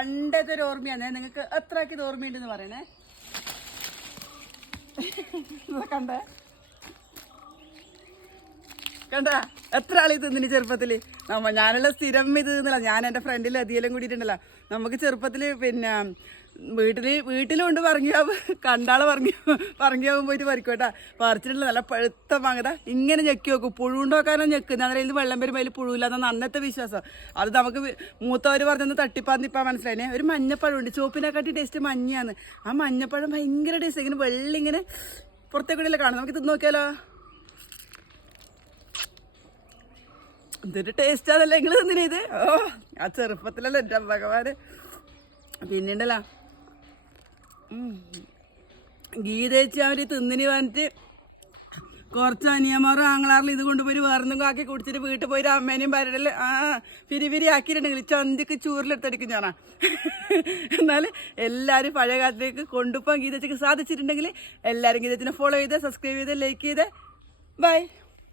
പണ്ടത്തെ ഒരു ഓർമ്മയാണ്. നിങ്ങൾക്ക് എത്ര ആക്കിയത് ഓർമ്മയുണ്ടെന്ന് പറയണേ? കണ്ടേ? കണ്ട എത്ര ആളി തിന്നിന് ചെറുപ്പത്തിൽ? നമ്മ ഞാനുള്ള സ്ഥിരം ഇത് തിന്നില്ല ഞാൻ എന്റെ ഫ്രണ്ടിൽ അധികം കൂടിയിട്ടുണ്ടല്ലോ. നമുക്ക് ചെറുപ്പത്തിൽ പിന്നെ വീട്ടിൽ വീട്ടിലുണ്ട് പറങ്ങിയാവ് കണ്ടാളെ പറഞ്ഞു പറങ്ങിയാവും പോയിട്ട് പറിക്കോട്ടാ. പറിച്ചിട്ടുള്ള നല്ല പഴുത്ത മാങ്ങത ഇങ്ങനെ ഞെക്കി വെക്കും. പുഴുണ്ടോക്കാനോ ഞെക്കുന്ന അന്നേരം ഇതിൽ വെള്ളം വരുമ്പോൾ അതിൽ പുഴുവില്ലാന്നാണ് അന്നത്തെ വിശ്വാസം. അത് നമുക്ക് മൂത്തവർ പറഞ്ഞൊന്ന് തട്ടിപ്പാന്നിപ്പാ മനസ്സിലായിനെ. ഒരു മഞ്ഞപ്പഴമുണ്ട്. ചുവപ്പിനെക്കാട്ടി ടേസ്റ്റ് മഞ്ഞയാണ്. ആ മഞ്ഞപ്പഴം ഭയങ്കര ടേസ്റ്റ് ഇങ്ങനെ വെള്ളിങ്ങനെ പുറത്തേക്കൂടെയല്ലേ കാണും. നമുക്ക് തിന്ന് നോക്കിയാലോ? എന്തൊരു ടേസ്റ്റ് അതല്ലേ നിങ്ങൾ തിന്നിനെ ഇത്? ഓ ആ ചെറുപ്പത്തിലല്ലേ എന്റെ ഭഗവാന്. പിന്നെയുണ്ടല്ലോ ഗീതേച്ചി അവർ തിന്നിന് വന്നിട്ട് കുറച്ച് അനിയന്മാരും ആങ്ങളാറിൽ ഇത് കൊണ്ടുപോയി വേറെന്തെങ്കിലും ആക്കി കുടിച്ചിട്ട് വീട്ടിൽ പോയി അമ്മേനെയും പരടൽ ആ പിരി പിരി ആക്കിയിട്ടുണ്ടെങ്കിൽ ചന്തിക്ക് ചൂരിലെടുത്തടിക്കും ഞാനാ. എന്നാൽ എല്ലാവരും പഴയ കാലത്തേക്ക് കൊണ്ടുപോകാൻ ഗീതച്ചക്ക് സാധിച്ചിട്ടുണ്ടെങ്കിൽ എല്ലാവരും ഗീതച്ചിനെ ഫോളോ ചെയ്ത് സബ്സ്ക്രൈബ് ചെയ്ത് ലൈക്ക് ചെയ്ത്. ബൈ